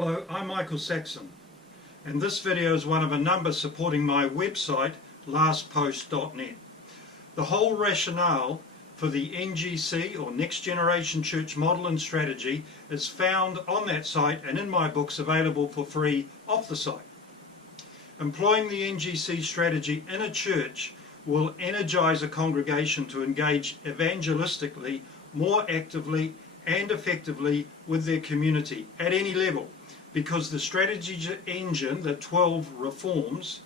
Hello, I'm Michael Saxon, and this video is one of a number supporting my website lastpost.net. The whole rationale for the NGC or Next Generation Church Model and Strategy is found on that site and in my books available for free off the site. Employing the NGC strategy in a church will energize a congregation to engage evangelistically, more actively and effectively with their community at any level, because the strategy engine, the 12 reforms,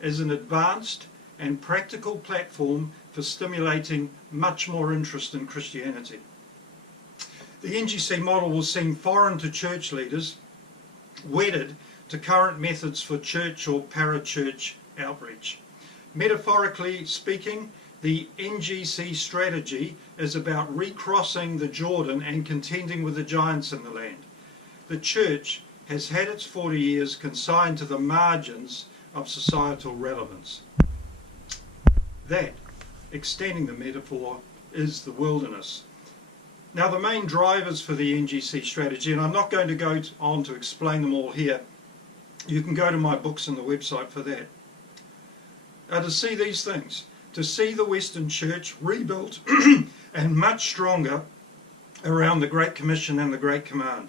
is an advanced and practical platform for stimulating much more interest in Christianity. The NGC model will seem foreign to church leaders, wedded to current methods for church or parachurch outreach. Metaphorically speaking, the NGC strategy is about recrossing the Jordan and contending with the giants in the land. The church has had its 40 years consigned to the margins of societal relevance. That, extending the metaphor, is the wilderness. Now, the main drivers for the NGC strategy, and I'm not going to go on to explain them all here, you can go to my books on the website for that, are to see these things. To see the Western Church rebuilt and much stronger around the Great Commission and the Great Command.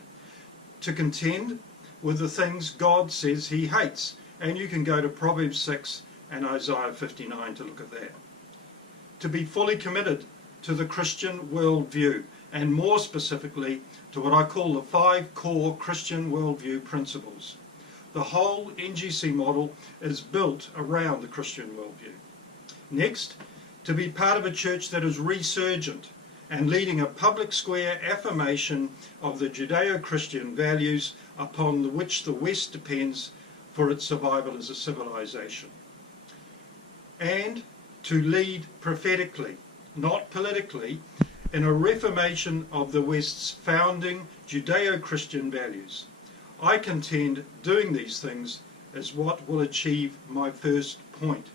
To contend with the things God says He hates. And you can go to Proverbs 6 and Isaiah 59 to look at that. To be fully committed to the Christian worldview, and more specifically to what I call the 5 core Christian worldview principles. The whole NGC model is built around the Christian worldview. Next, to be part of a church that is resurgent and leading a public square affirmation of the Judeo-Christian values upon which the West depends for its survival as a civilization. And to lead prophetically, not politically, in a reformation of the West's founding Judeo-Christian values. I contend doing these things is what will achieve my first point,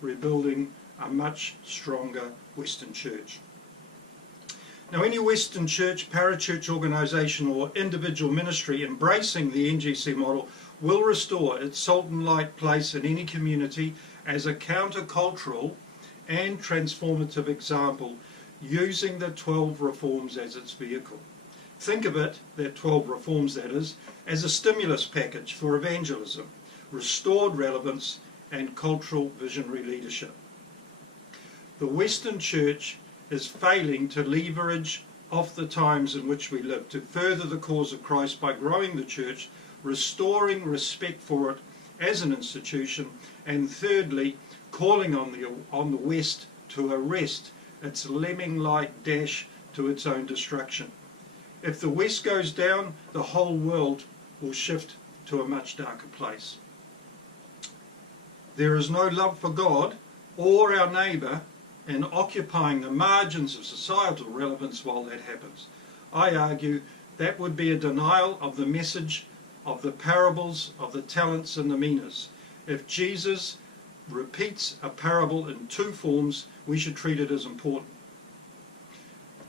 rebuilding a much stronger Western church. Now, any Western church, parachurch organisation or individual ministry embracing the NGC model will restore its salt and light place in any community as a countercultural and transformative example, using the 12 reforms as its vehicle. Think of it, that 12 reforms that is, as a stimulus package for evangelism, restored relevance and cultural visionary leadership. The Western Church is failing to leverage off the times in which we live to further the cause of Christ by growing the church, restoring respect for it as an institution, and thirdly, calling on the West to arrest its lemming-like dash to its own destruction. If the West goes down, the whole world will shift to a much darker place. There is no love for God or our neighbour in occupying the margins of societal relevance while that happens. I argue that would be a denial of the message of the parables of the talents and the minas. If Jesus repeats a parable in 2 forms, we should treat it as important.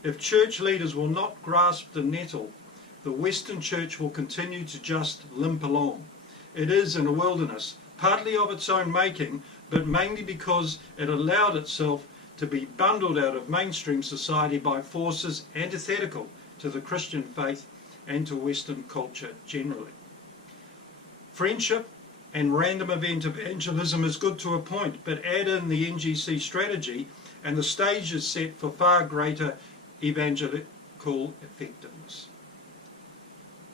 If church leaders will not grasp the nettle, the Western Church will continue to just limp along. It is in a wilderness, partly of its own making, but mainly because it allowed itself to be bundled out of mainstream society by forces antithetical to the Christian faith and to Western culture generally. Friendship and random event evangelism is good to a point, but add in the NGC strategy and the stage is set for far greater evangelical effectiveness.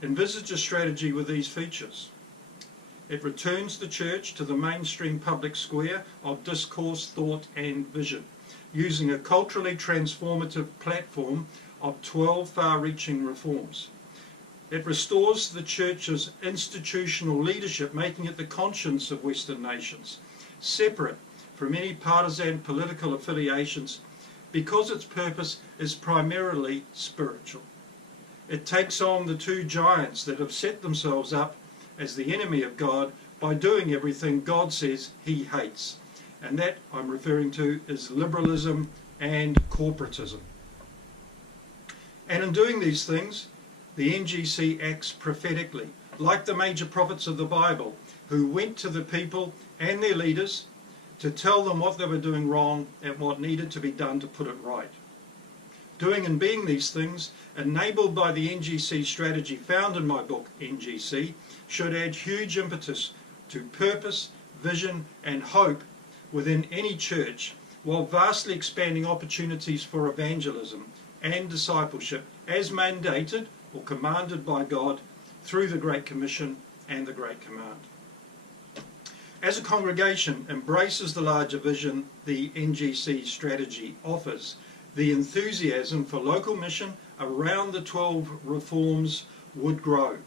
Envisage a strategy with these features. It returns the church to the mainstream public square of discourse, thought and vision, using a culturally transformative platform of 12 far-reaching reforms. It restores the church's institutional leadership, making it the conscience of Western nations, separate from any partisan political affiliations, because its purpose is primarily spiritual. It takes on the 2 giants that have set themselves up as the enemy of God by doing everything God says He hates. And that I'm referring to is liberalism and corporatism. And in doing these things, the NGC acts prophetically, like the major prophets of the Bible, who went to the people and their leaders to tell them what they were doing wrong and what needed to be done to put it right. Doing and being these things, enabled by the NGC strategy found in my book, NGC, should add huge impetus to purpose, vision and hope within any church, while vastly expanding opportunities for evangelism and discipleship as mandated or commanded by God through the Great Commission and the Great Command. As a congregation embraces the larger vision the NGC strategy offers, the enthusiasm for local mission around the 12 reforms would grow.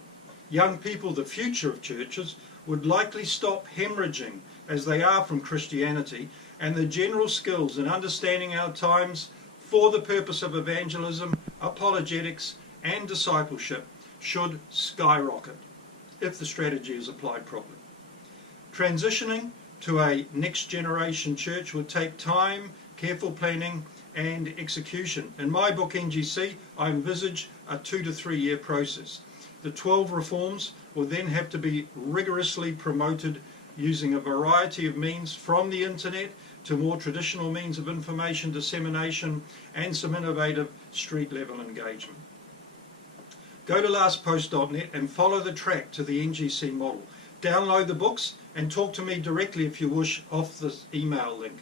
Young people, the future of churches, would likely stop hemorrhaging as they are from Christianity, and the general skills in understanding our times for the purpose of evangelism, apologetics and discipleship should skyrocket if the strategy is applied properly. Transitioning to a next generation church would take time, careful planning and execution. In my book NGC, I envisage a 2 to 3 year process. The 12 reforms will then have to be rigorously promoted using a variety of means, from the internet to more traditional means of information dissemination and some innovative street level engagement. Go to lastpost.net and follow the track to the NGC model. Download the books and talk to me directly if you wish off this email link.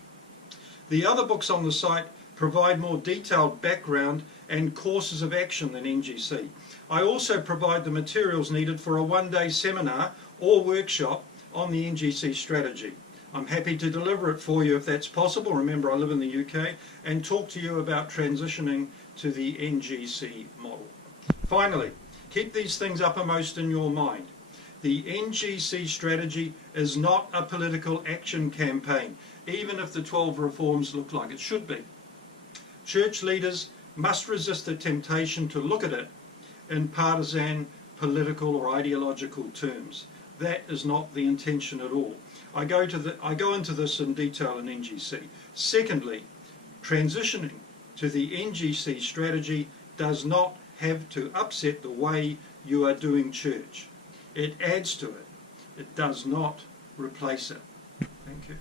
The other books on the site provide more detailed background and courses of action than NGC. I also provide the materials needed for a one-day seminar or workshop on the NGC strategy. I'm happy to deliver it for you if that's possible. Remember, I live in the UK, and talk to you about transitioning to the NGC model. Finally, keep these things uppermost in your mind. The NGC strategy is not a political action campaign, even if the 12 reforms look like it should be. Church leaders must resist the temptation to look at it in partisan, political or ideological terms. That is not the intention at all. I go into this in detail in NGC. Secondly, transitioning to the NGC strategy does not have to upset the way you are doing church. It adds to it. It does not replace it. Thank you.